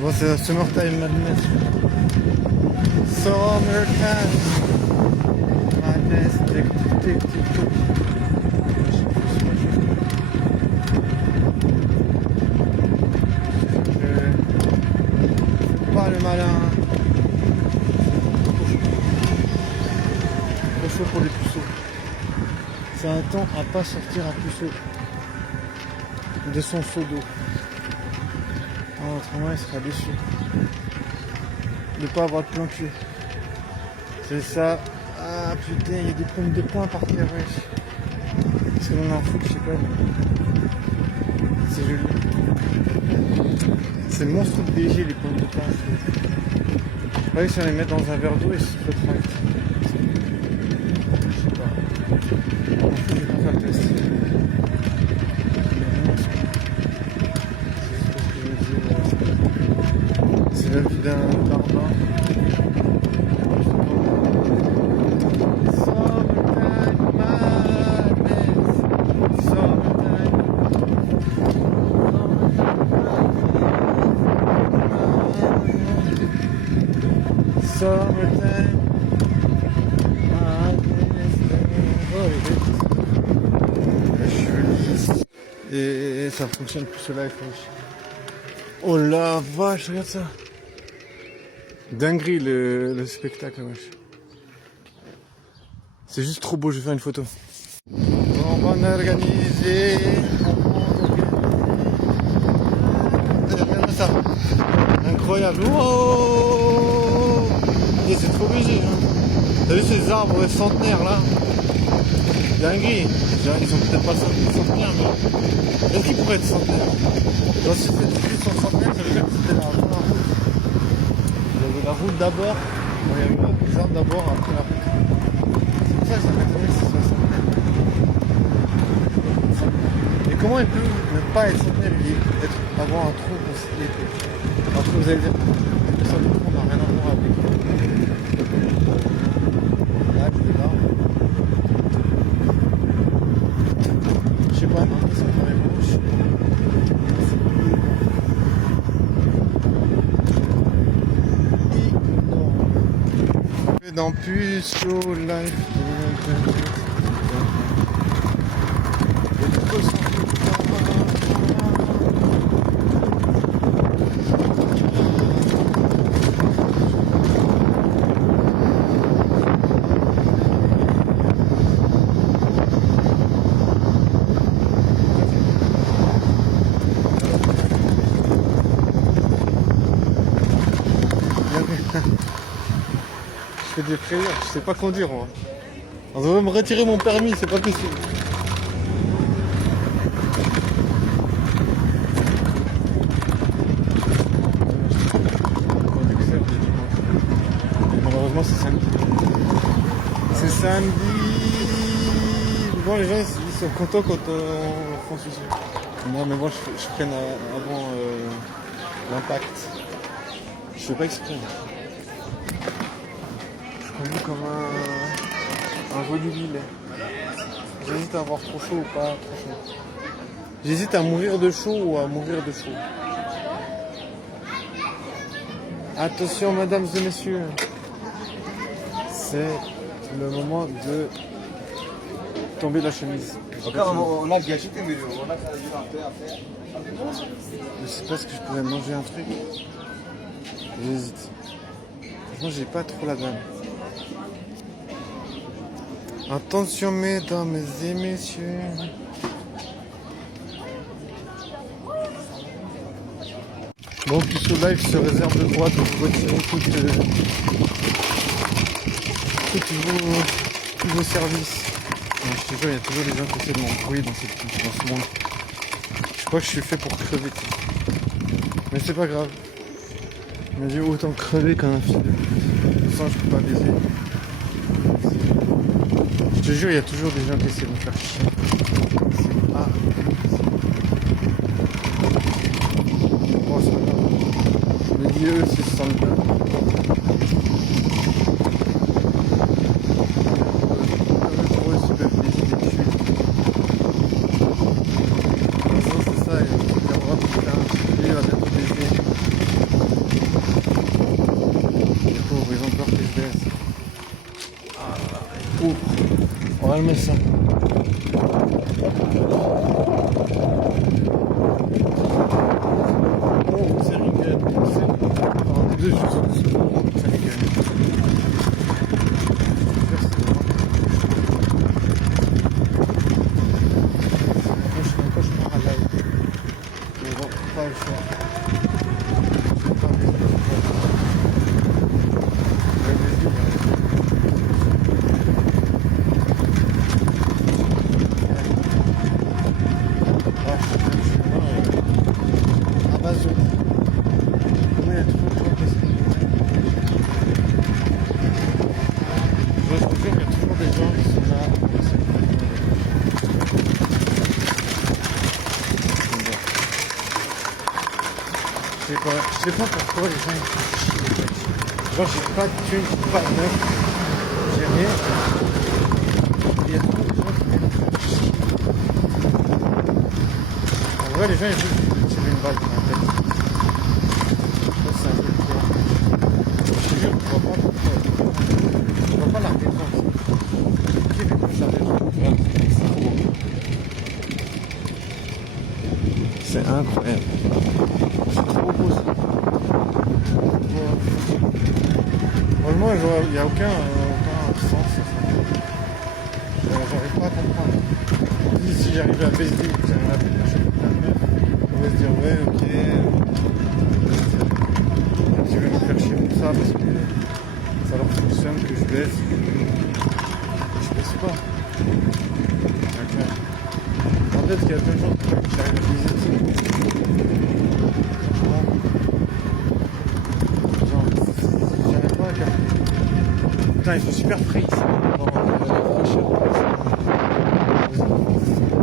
Bon, c'est Summertime Madness. Summertime Madness. Tic, tic, tic, tic. Pas le malin. Trop chaud pour les puceaux. C'est un temps à pas sortir un puceau de son seau d'eau. Autrement il sera déçu de ne pas avoir de plan cul. C'est ça. Ah putain, il y a des pommes de pain par terre, wesh. Parce que l'on en fout, je sais pas. C'est joli. C'est le monstre de BG, les pommes de pain. Ouais, si on les met dans un verre d'eau, ils se rétractent. Je sais pas. On fout, je vais pas faire le test. C'est la vie d'un jardin. Summertime. Et ça fonctionne plus ce live. Oh la vache, regarde ça. Dinguerie le spectacle, wesh. C'est juste trop beau, je vais faire une photo. On va organiser. Regarde ça. Incroyable. Wow. Et c'est trop léger. Hein. T'as vu ces arbres centenaires là? Dinguerie. Ils ont peut-être pas centenaires, mais est-ce qu'ils pourraient être centenaires? Genre si c'était sont centenaires, ça veut dire que c'était la route. Il y avait la route d'abord. Bon, il y avait les arbres d'abord, après la route. C'est pour ça que ça m'étonne que ce soit centenaire. Et comment il peut ne pas être centenaire et avoir un trou constitué? Alors que vous allez dire, ça n'a rien à voir avec. Là, c'est là. Je sais pas, non, ils sont vraiment rouges. Dans Puceau Life. Je fais des frayeurs, je sais pas conduire moi. On devrait me retirer mon permis, c'est pas possible. Malheureusement c'est samedi. C'est samedi. Bon les gens ils sont contents quand on fonce ici. Non mais moi je freine avant l'impact. Je fais pas exprès. Je conduis comme un volubile. J'hésite à avoir trop chaud ou pas trop chaud. J'hésite à mourir de chaud ou à mourir de chaud. Attention mesdames et messieurs. C'est le moment de tomber la chemise. On a gâché tes vidéos, on a fait Je sais pas si je pourrais manger un truc. J'hésite. Franchement j'ai pas trop la dalle. Attention mesdames et messieurs. Bon, Puceau Live se réserve le droit de vous retirer tous vos services. Non, je te jure, il y a toujours des gens qui essaient de m'embrouiller dans ce monde. Je crois que je suis fait pour crever. Mais c'est pas grave. Il m'a dit autant crever qu'un fil. De toute façon, je peux pas baiser. Je te jure, il y a toujours des gens qui essaient de me faire chier. Ah. Bon, c'est pas grave. Mais dis eux, s'ils se sentent bien. Super plaisir des tuiles. C'est ça, il va bientôt baiser. calmer ça. Oh, c'est rigolo. Alors, les deux, je suis c'est rigolo. Je suis un cauchemar à live. Mais bon, pas le choix. Je sais pas, mais je sais pas pourquoi les gens genre j'ai pas de thunes, pas de neuf, j'ai rien. Il y a trop de gens qui viennent me faire chier. En vrai les gens ils veulent tirer une balle dans la tête. Ça c'est un peu trop. Je te jure, je vois pas pourquoi. Je vois pas la réponse. Qui répond la réponse? C'est incroyable. C'est trop beau ça. Franchement, il n'y a aucun sens. J'arrive pas à comprendre. Si j'arrivais à baiser, j'arrive à péter plein de meufs, on va se dire ouais, ok. Je vais me faire chier pour ça parce que ça leur fonctionne que je baisse. Je baisse pas. En fait, il y a plein de gens qui j'arrive à baiser. Putain, ils sont super frais ici. Bon, fraîcheur. C'est vraiment super.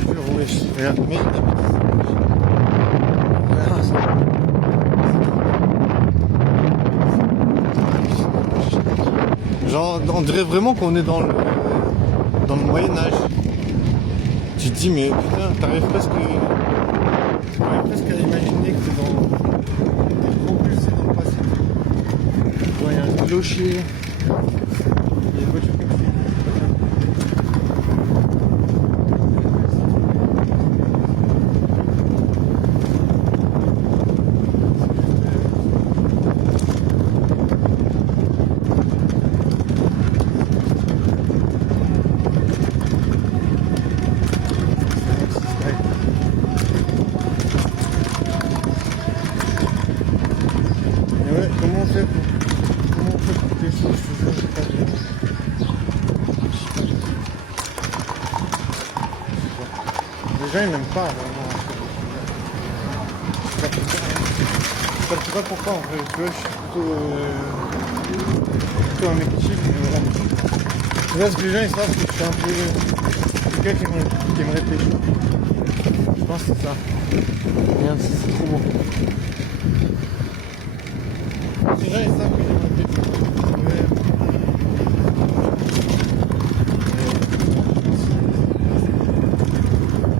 Je jure, wesh. Regarde, mais voilà, ça. Genre, on dirait vraiment qu'on est dans le Moyen-Âge. Tu te dis, mais putain, t'arrives presque à imaginer que t'es propulsé dans le passé. Il y a un clocher, il y a une voiture comme ça. Comment on fait pour des choses, je te jure, j'ai pas de... Les gens ils n'aiment pas vraiment. Je sais pas pourquoi en fait, tu vois, je suis plutôt un mec chic, mais voilà. Tu vois, ce que les gens ils savent que je suis un peu quelqu'un qui aimerait pécho. Je pense que c'est ça. Regarde, c'est trop beau. Les gens ils savent que j'aimerais pécho.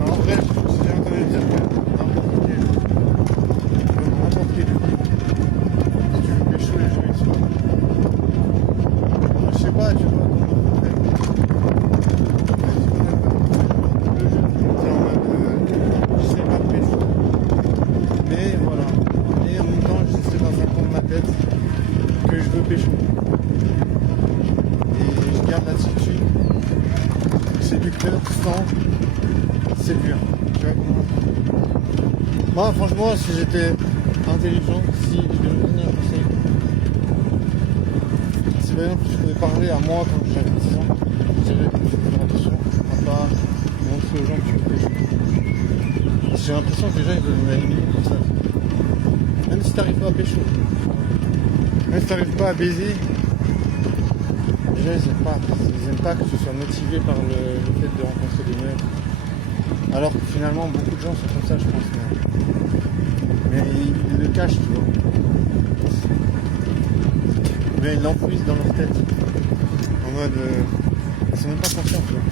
En vrai, j'ai entendu dire que n'importe quel si tu veux pécho, les gens ils sont. Je sais pas, tu vois, comment on fait. Je sais pas pécho. Mais voilà. Et en même temps, je sais dans un coin de ma tête que je veux pécho. Et je garde l'attitude séducteur sans séduire. Tu vois comment... Moi, franchement, si j'étais intelligent, si je devais me donner un conseil, si par exemple je pouvais parler à moi quand j'avais 10 ans, je dirais que je fais attention à pas montrer aux gens que tu veux pécho. J'ai l'impression que les gens ils veulent m'éliminer comme ça. Même si t'arrives pas à pécho, même si t'arrives pas à baiser, les gens ils aiment pas que tu sois motivé par le fait de rencontrer des meufs. Alors que finalement beaucoup de gens sont comme ça, je pense. Mais ils le cachent, tu vois. Mais ils l'enfouissent dans leur tête. En mode ils sont même pas conscients, tu vois.